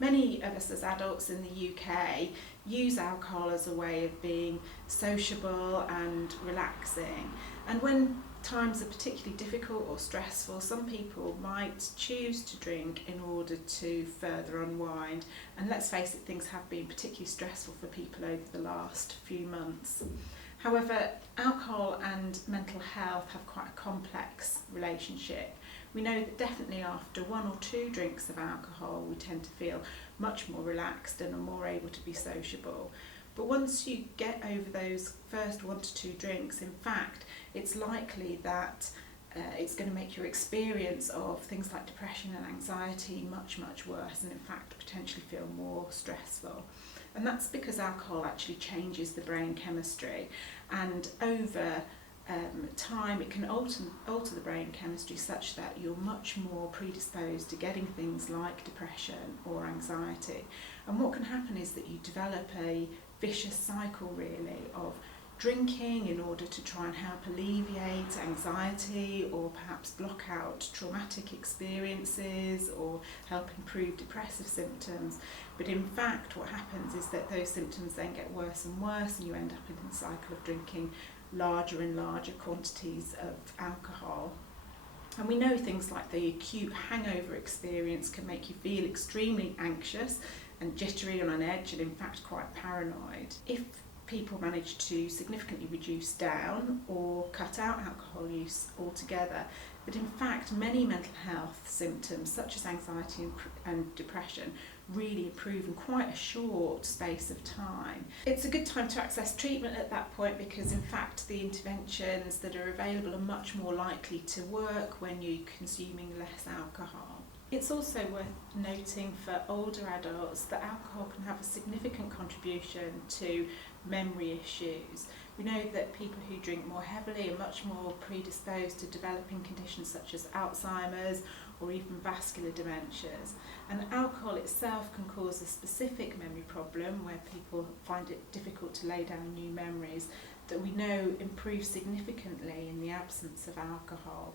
Many of us as adults in the UK use alcohol as a way of being sociable and relaxing, and when times are particularly difficult or stressful, some people might choose to drink in order to further unwind. And let's face it, things have been particularly stressful for people over the last few months. However, alcohol and mental health have quite a complex relationship. We know that definitely after 1 or 2 drinks of alcohol, we tend to feel much more relaxed and are more able to be sociable. But once you get over those first 1 to 2 drinks, in fact, it's likely that it's going to make your experience of things like depression and anxiety much, much worse, and in fact potentially feel more stressful. And that's because alcohol actually changes the brain chemistry, and over time it can alter the brain chemistry such that you're much more predisposed to getting things like depression or anxiety. And what can happen is that you develop a vicious cycle really of drinking in order to try and help alleviate anxiety or perhaps block out traumatic experiences or help improve depressive symptoms. But in fact what happens is that those symptoms then get worse and worse, and you end up in the cycle of drinking larger and larger quantities of alcohol. And we know things like the acute hangover experience can make you feel extremely anxious and jittery and on edge, and in fact quite paranoid. If people manage to significantly reduce down or cut out alcohol use altogether, but in fact many mental health symptoms such as anxiety and depression really improve in quite a short space of time. It's a good time to access treatment at that point, because in fact the interventions that are available are much more likely to work when you're consuming less alcohol. It's also worth noting for older adults that alcohol can have a significant contribution to memory issues. We know that people who drink more heavily are much more predisposed to developing conditions such as Alzheimer's or even vascular dementias. And alcohol itself can cause a specific memory problem where people find it difficult to lay down new memories that we know improve significantly in the absence of alcohol.